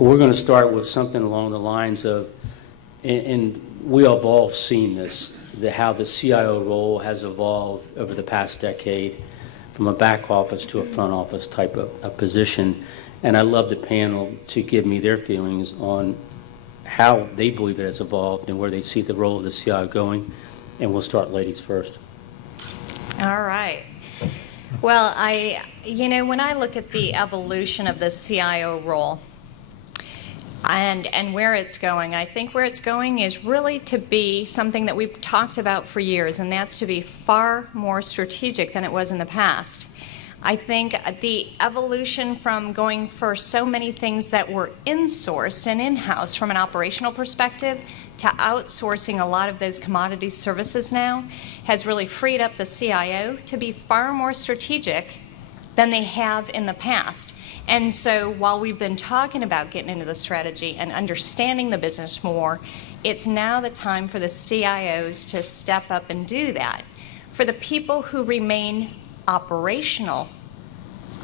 We're going to start with something along the lines of, and we have all seen this, how the CIO role has evolved over the past decade from a back office to a front office type of a position. And I'd love the panel to give me their feelings on how they believe it has evolved and where they see the role of the CIO going. And we'll start ladies first. All right. Well, when I look at the evolution of the CIO role and where it's going, I think where it's going is really to be something that we've talked about for years, and that's to be far more strategic than it was in the past. I think the evolution from going for so many things that were insourced and in-house from an operational perspective to outsourcing a lot of those commodity services now has really freed up the CIO to be far more strategic than they have in the past. And so while we've been talking about getting into the strategy and understanding the business more, it's now the time for the CIOs to step up and do that. For the people who remain operational,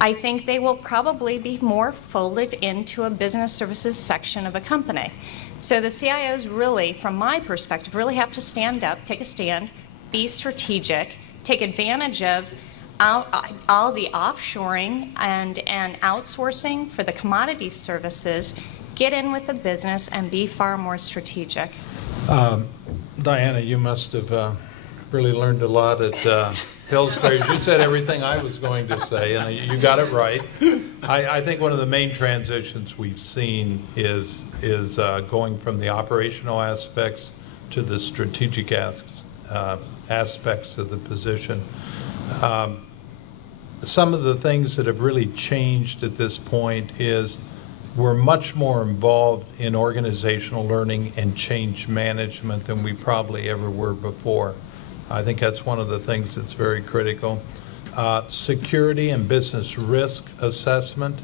I think they will probably be more folded into a business services section of a company. So the CIOs really, from my perspective, really have to stand up, take a stand, be strategic, take advantage of all the offshoring and outsourcing for the commodity services, get in with the business and be far more strategic. Diana, you must have really learned a lot at Pillsbury. You said everything I was going to say, and you got it right. I think one of the main transitions we've seen is going from the operational aspects to the strategic aspects of the position. Some of the things that have really changed at this point is we're much more involved in organizational learning and change management than we probably ever were before. I think that's one of the things that's very critical. Security and business risk assessment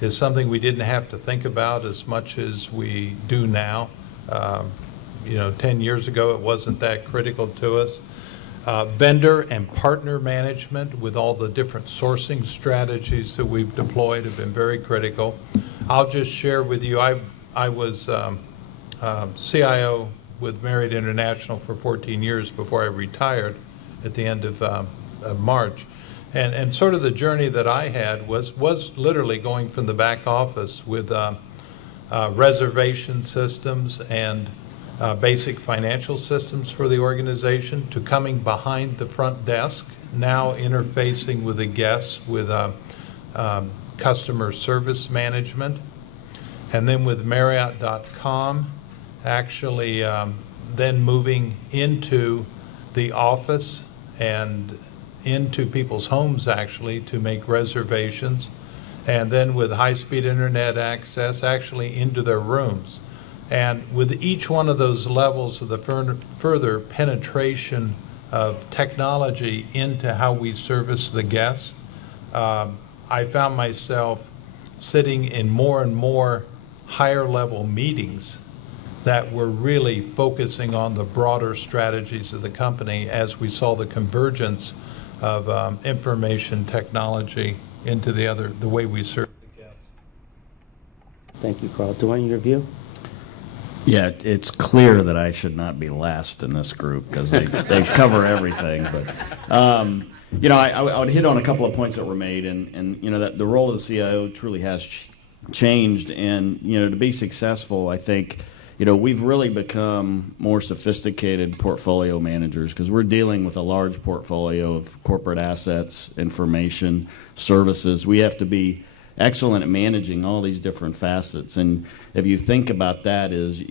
is something we didn't have to think about as much as we do now. 10 years ago, it wasn't that critical to us. Vendor and partner management with all the different sourcing strategies that we've deployed have been very critical. I'll just share with you, I was CIO with Marriott International for 14 years before I retired at the end of March. And sort of the journey that I had was literally going from the back office with reservation systems and basic financial systems for the organization to coming behind the front desk, now interfacing with the guests with customer service management. And then with Marriott.com, actually then moving into the office and into people's homes actually to make reservations. And then with high-speed internet access, actually into their rooms. And with each one of those levels of the further penetration of technology into how we service the guests, I found myself sitting in more and more higher level meetings that were really focusing on the broader strategies of the company as we saw the convergence of information technology into the way we serve the guests. Thank you, Carl. Dwayne, your view? Yeah, it's clear that I should not be last in this group because they cover everything. But I would hit on a couple of points that were made, and that the role of the CIO truly has changed. And to be successful, I think we've really become more sophisticated portfolio managers because we're dealing with a large portfolio of corporate assets, information, services. We have to be excellent at managing all these different facets. And if you think about that is,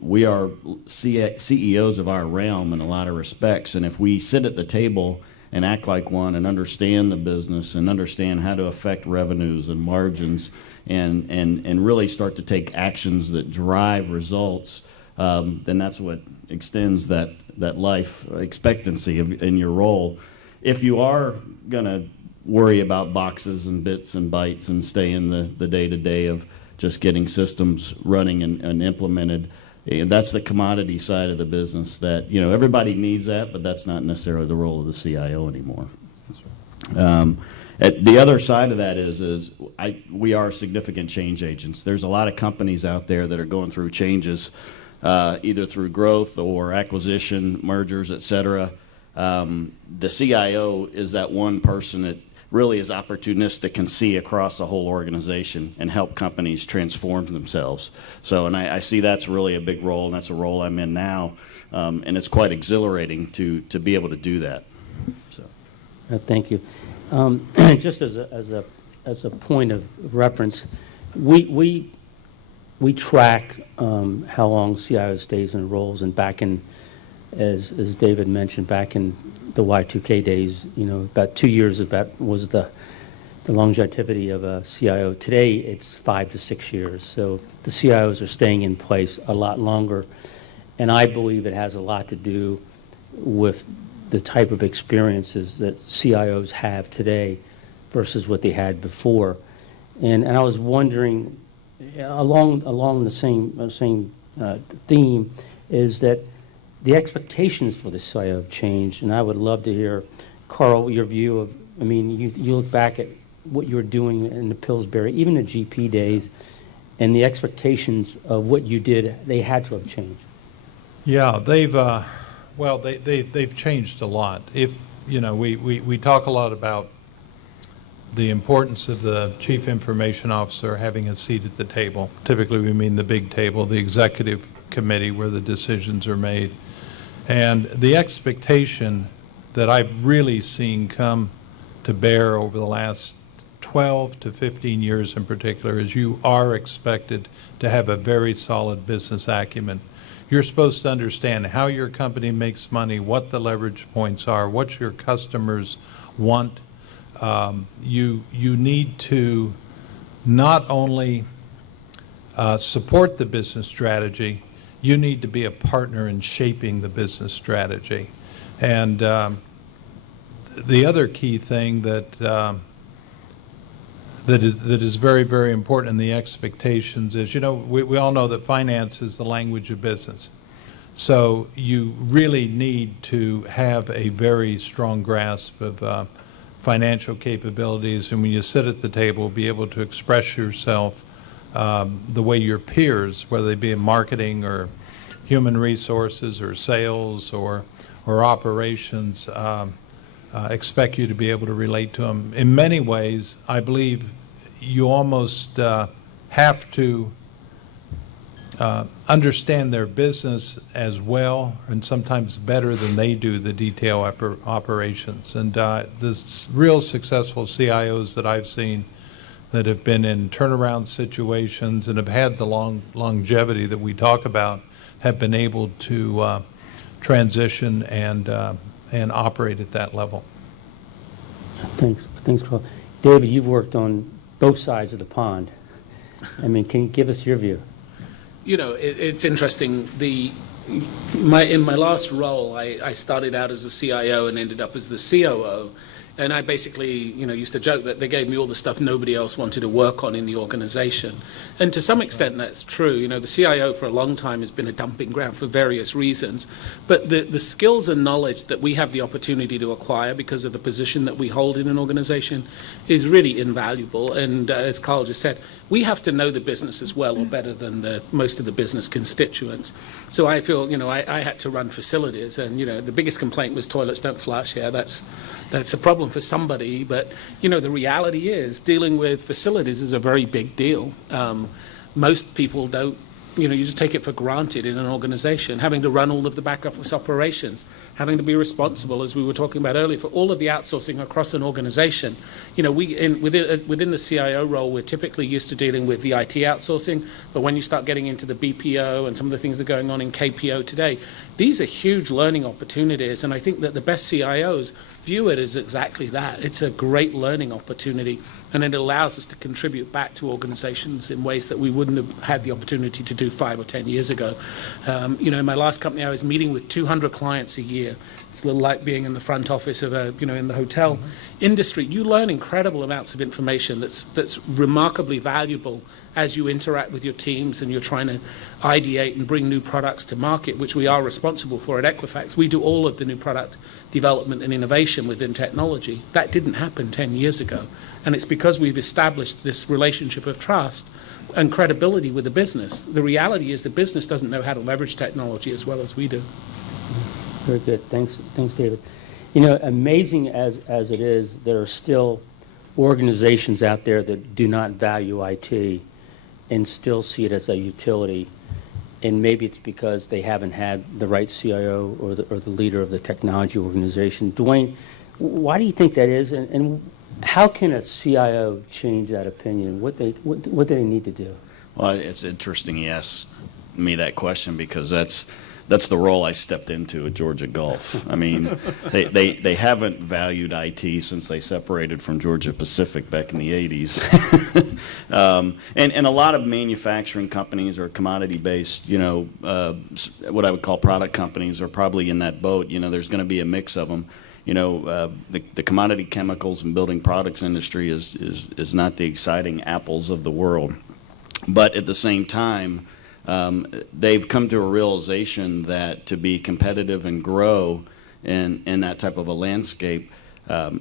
we are CEOs of our realm in a lot of respects. And if we sit at the table and act like one and understand the business and understand how to affect revenues and margins and really start to take actions that drive results, then that's what extends that life expectancy in your role. If you are going to worry about boxes and bits and bytes and stay in the day-to-day of just getting systems running and implemented, that's the commodity side of the business that, everybody needs that, but that's not necessarily the role of the CIO anymore. The other side of that is we are significant change agents. There's a lot of companies out there that are going through changes, either through growth or acquisition, mergers, et cetera. The CIO is that one person that really is opportunistic and see across the whole organization and help companies transform themselves. So, and I see that's really a big role, and that's a role I'm in now, and it's quite exhilarating to be able to do that. So. Thank you. Just as a point of reference, we track how long CIO stays in roles, and back in, as David mentioned, back in the Y2K days, about 2 years was the longevity of a CIO. Today, it's 5 to 6 years. So the CIOs are staying in place a lot longer, and I believe it has a lot to do with the type of experiences that CIOs have today versus what they had before. And I was wondering, along the same theme, is that the expectations for the CIO have changed, and I would love to hear, Carl, your view of, you look back at what you were doing in the Pillsbury, even the GP days, and the expectations of what you did, they had to have changed. Yeah, they've changed a lot. If, we talk a lot about the importance of the Chief Information Officer having a seat at the table. Typically, we mean the big table, the executive committee where the decisions are made. And the expectation that I've really seen come to bear over the last 12 to 15 years in particular is you are expected to have a very solid business acumen. You're supposed to understand how your company makes money, what the leverage points are, what your customers want. You need to not only support the business strategy, you need to be a partner in shaping the business strategy. And the other key thing that is very, very important in the expectations is, we all know that finance is the language of business. So you really need to have a very strong grasp of financial capabilities, and when you sit at the table, be able to express yourself the way your peers, whether they be in marketing or human resources or sales or operations, expect you to be able to relate to them. In many ways, I believe you almost have to understand their business as well, and sometimes better than they do the detail operations. And the real successful CIOs that I've seen that have been in turnaround situations and have had the longevity that we talk about have been able to transition and operate at that level. Thanks, Carl. David, you've worked on both sides of the pond. Can you give us your view? It's interesting. In my last role, I started out as a CIO and ended up as the COO. And I basically, used to joke that they gave me all the stuff nobody else wanted to work on in the organization. And to some extent, that's true. The CIO for a long time has been a dumping ground for various reasons. But the skills and knowledge that we have the opportunity to acquire because of the position that we hold in an organization is really invaluable. And as Carl just said, we have to know the business as well or better than most of the business constituents. So I feel, I had to run facilities, and, the biggest complaint was toilets don't flush. Yeah, that's a problem for somebody, but the reality is dealing with facilities is a very big deal. Most people don't, you just take it for granted in an organization, having to run all of the back office operations, having to be responsible, as we were talking about earlier, for all of the outsourcing across an organization. Within the CIO role, we're typically used to dealing with the IT outsourcing, but when you start getting into the BPO and some of the things that are going on in KPO today, these are huge learning opportunities, and I think that the best CIOs view it as exactly that. It's a great learning opportunity, and it allows us to contribute back to organizations in ways that we wouldn't have had the opportunity to do 5 or 10 years ago. In my last company, I was meeting with 200 clients a year. It's a little like being in the front office of in the hotel industry. You learn incredible amounts of information that's remarkably valuable as you interact with your teams and you're trying to ideate and bring new products to market, which we are responsible for at Equifax. We do all of the new product development and innovation within technology. That didn't happen 10 years ago. And it's because we've established this relationship of trust and credibility with the business. The reality is the business doesn't know how to leverage technology as well as we do. Very good. Thanks, David. You know, amazing as it is, there are still organizations out there that do not value IT and still see it as a utility. And maybe it's because they haven't had the right CIO or the leader of the technology organization. Dwayne, why do you think that is? And how can a CIO change that opinion? What do they need to do? Well, it's interesting you asked me that question because that's the role I stepped into at Georgia Gulf. I mean, they haven't valued IT since they separated from Georgia Pacific back in the 80s. And a lot of manufacturing companies or commodity-based, what I would call product companies are probably in that boat. You know, there's going to be a mix of them. The commodity chemicals and building products industry is not the exciting apples of the world. But at the same time, they've come to a realization that to be competitive and grow in that type of a landscape,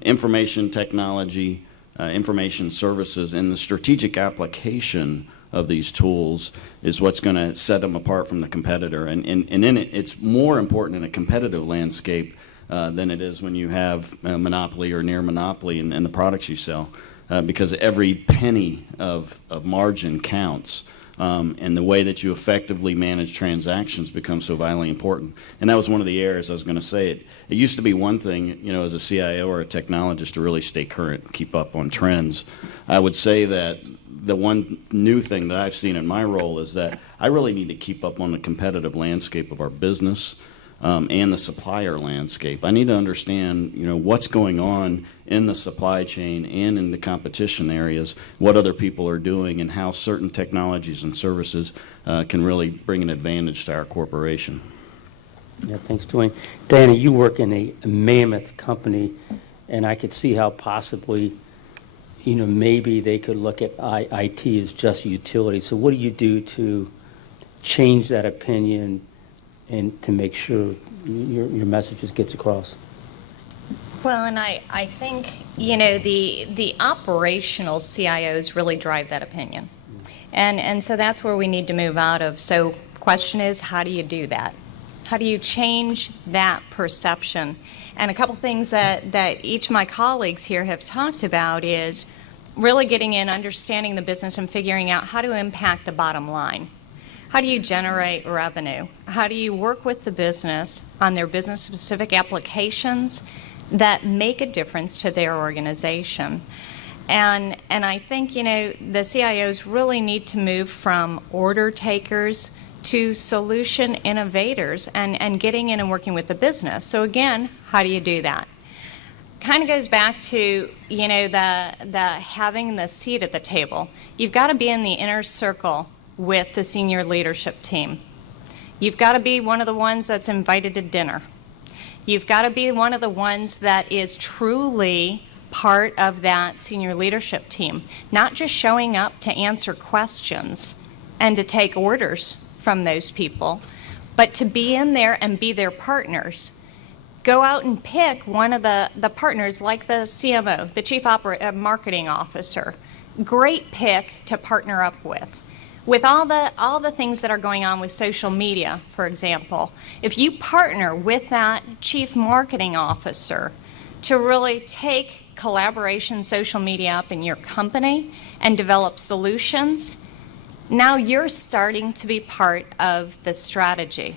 information technology, information services, and the strategic application of these tools is what's going to set them apart from the competitor. And in it's more important in a competitive landscape than it is when you have a monopoly or near monopoly in the products you sell, because every penny of margin counts. And the way that you effectively manage transactions becomes so vitally important. And that was one of the areas I was going to say. It used to be one thing, as a CIO or a technologist to really stay current, keep up on trends. I would say that the one new thing that I've seen in my role is that I really need to keep up on the competitive landscape of our business and the supplier landscape. I need to understand, what's going on in the supply chain and in the competition areas, what other people are doing, and how certain technologies and services can really bring an advantage to our corporation. Yeah, thanks, Dwayne. Diana, you work in a mammoth company, and I could see how possibly, maybe they could look at IT as just a utility. So what do you do to change that opinion and to make sure your message gets across? Well, and I think, the operational CIOs really drive that opinion. And so that's where we need to move out of. So the question is, how do you do that? How do you change that perception? And a couple things that each of my colleagues here have talked about is really getting in, understanding the business and figuring out how to impact the bottom line. How do you generate revenue? How do you work with the business on their business-specific applications that make a difference to their organization? And I think, the CIOs really need to move from order takers to solution innovators and getting in and working with the business. So again, how do you do that? Kind of goes back to, the having the seat at the table. You've got to be in the inner circle with the senior leadership team. You've got to be one of the ones that's invited to dinner. You've got to be one of the ones that is truly part of that senior leadership team, not just showing up to answer questions and to take orders from those people, but to be in there and be their partners. Go out and pick one of the partners like the CMO, the Chief Marketing Officer. Great pick to partner up with. With all the things that are going on with social media, for example, if you partner with that Chief Marketing Officer to really take collaboration social media up in your company and develop solutions, now you're starting to be part of the strategy.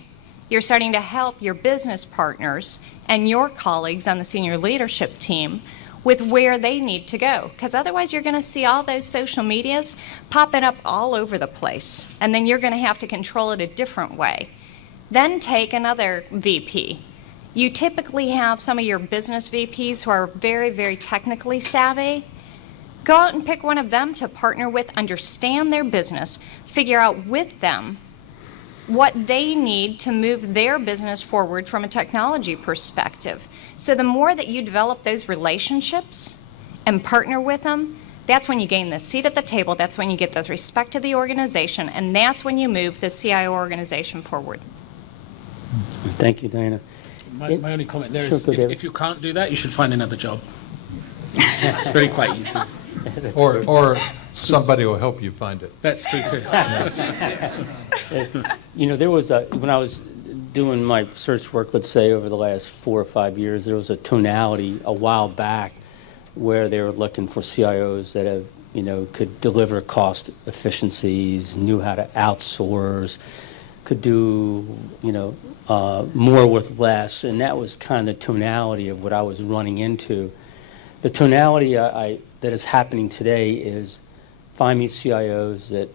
You're starting to help your business partners and your colleagues on the senior leadership team with where they need to go. Because otherwise you're going to see all those social medias popping up all over the place. And then you're going to have to control it a different way. Then take another VP. You typically have some of your business VPs who are very, very technically savvy. Go out and pick one of them to partner with, understand their business, figure out with them what they need to move their business forward from a technology perspective. So the more that you develop those relationships and partner with them, That's when you gain the seat at the table, that's when you get the respect of the organization, and that's when you move the CIO organization forward. Thank you, Diana. My only comment there Sure, is, go, David. if you can't do that, you should find another job. It's really quite easy. Or somebody will help you find it. That's true too. You know, there was when I was doing my search work, let's say over the last 4 or 5 years, there was a tonality a while back where they were looking for CIOs that have, you know, could deliver cost efficiencies, knew how to outsource, could do, you know, more with less, and that was kind of the tonality of what I was running into. The tonality that is happening today is find me CIOs that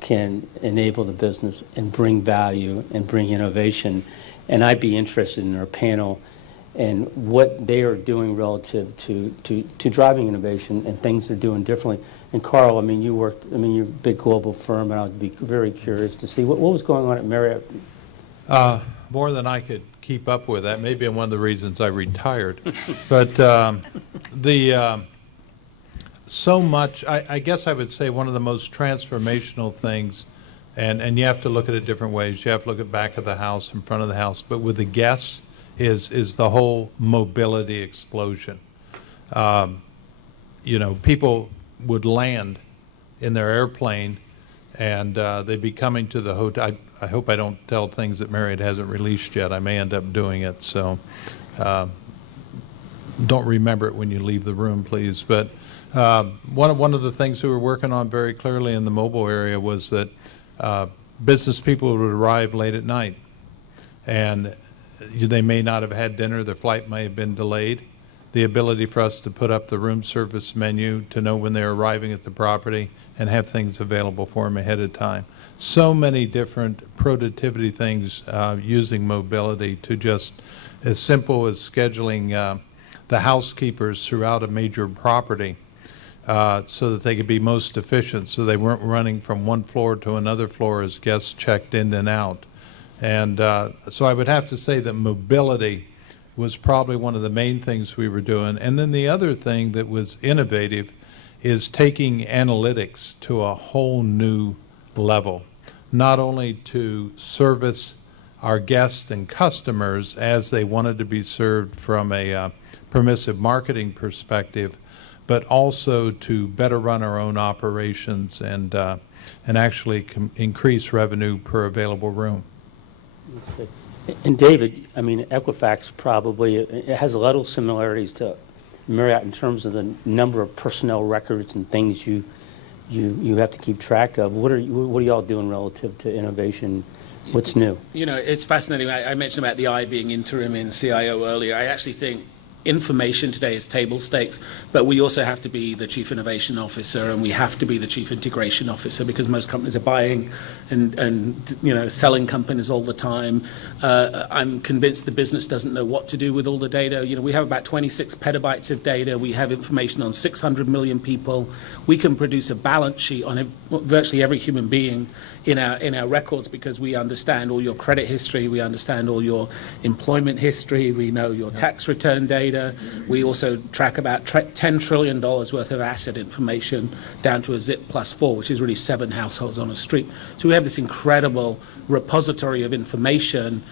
can enable the business and bring value and bring innovation, and I'd be interested in our panel and what they are doing relative to driving innovation and things they're doing differently. And Carl, I mean, you're a big global firm, and I'd be very curious to see what was going on at Marriott. More than I could keep up with. That may be one of the reasons I retired. But so much, I guess I would say one of the most transformational things, and you have to look at it different ways. You have to look at back of the house, in front of the house, but with the guests is the whole mobility explosion. You know, people would land in their airplane and they'd be coming to the hotel. I hope I don't tell things that Marriott hasn't released yet. I may end up doing it, so don't remember it when you leave the room, please. But one of the things we were working on very clearly in the mobile area was that business people would arrive late at night, and they may not have had dinner, their flight may have been delayed. The ability for us to put up the room service menu to know when they're arriving at the property and have things available for them ahead of time. So many different productivity things using mobility to just as simple as scheduling the housekeepers throughout a major property so that they could be most efficient, so they weren't running from one floor to another floor as guests checked in and out. And so I would have to say that mobility was probably one of the main things we were doing. And then the other thing that was innovative is taking analytics to a whole new level, not only to service our guests and customers as they wanted to be served from a permissive marketing perspective, but also to better run our own operations and actually increase revenue per available room. That's good. And David, I mean, Equifax probably, it has a lot of similarities to Marriott in terms of the number of personnel records and things you have to keep track of. What are y'all doing relative to innovation? What's new? You know, it's fascinating. I mentioned about the I being interim in CIO earlier. I actually think information today is table stakes, but we also have to be the chief innovation officer, and we have to be the chief integration officer, because most companies are buying and you know, selling companies all the time. I'm convinced the business doesn't know what to do with all the data. You know, we have about 26 petabytes of data. We have information on 600 million people. We can produce a balance sheet on virtually every human being in our records, because we understand all your credit history, we understand all your employment history, we know your tax return data. We also track about $10 trillion worth of asset information down to a zip +4, which is really 7 households on a street. So we have this incredible repository of information.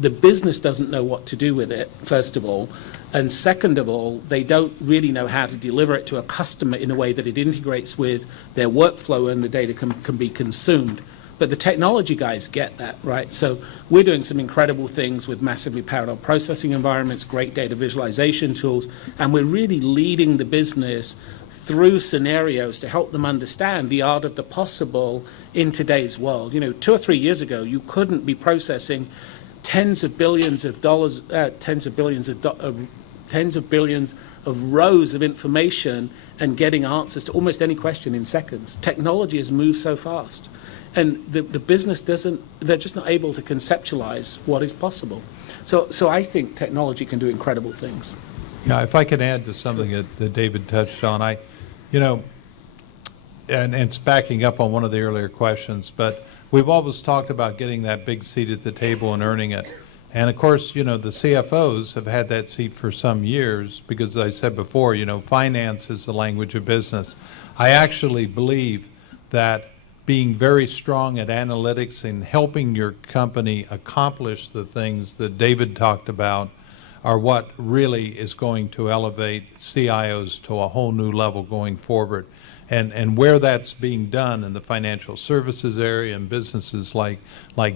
The business doesn't know what to do with it, first of all. And second of all, they don't really know how to deliver it to a customer in a way that it integrates with their workflow and the data can be consumed. But the technology guys get that, right? So we're doing some incredible things with massively parallel processing environments, great data visualization tools, and we're really leading the business through scenarios to help them understand the art of the possible in today's world. You know, 2 or 3 years ago, you couldn't be processing tens of billions of rows of information and getting answers to almost any question in seconds. Technology has moved so fast. And the business they're just not able to conceptualize what is possible. So I think technology can do incredible things. Yeah, if I could add to something that David touched on, you know, and it's backing up on one of the earlier questions, but we've always talked about getting that big seat at the table and earning it. And of course, the CFOs have had that seat for some years because, as I said before, finance is the language of business. I actually believe that being very strong at analytics and helping your company accomplish the things that David talked about are what really is going to elevate CIOs to a whole new level going forward. And where that's being done in the financial services area and businesses like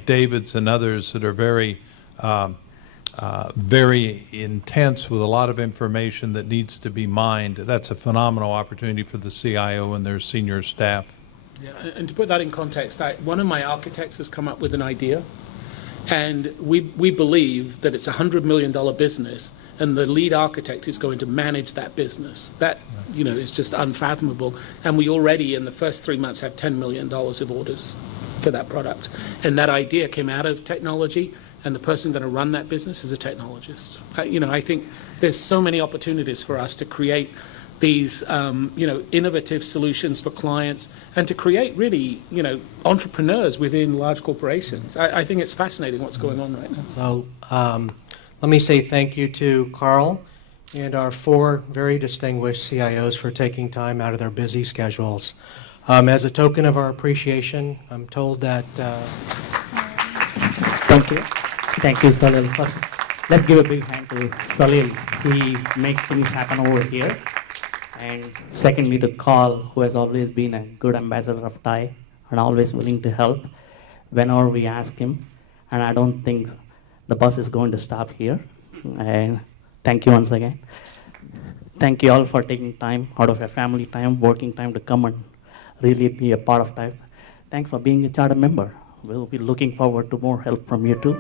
David's and others that are very very intense with a lot of information that needs to be mined, that's a phenomenal opportunity for the CIO and their senior staff. Yeah, and to put that in context, one of my architects has come up with an idea, and we believe that it's a $100 million business, and the lead architect is going to manage that business. That, is just unfathomable. And we already, in the first 3 months, have $10 million of orders for that product. And that idea came out of technology, and the person going to run that business is a technologist. I think there's so many opportunities for us to create these, innovative solutions for clients and to create really, entrepreneurs within large corporations. I think it's fascinating what's going on right now. So let me say thank you to Carl and our 4 very distinguished CIOs for taking time out of their busy schedules. As a token of our appreciation, I'm told that... Thank you. Thank you, Salil. First, let's give a big hand to Salil. He makes things happen over here. And secondly, to Carl, who has always been a good ambassador of TIE and always willing to help whenever we ask him. And I don't think the bus is going to stop here. And thank you once again. Thank you all for taking time out of your family time, working time to come and really be a part of TIE. Thanks for being a charter member. We'll be looking forward to more help from you too.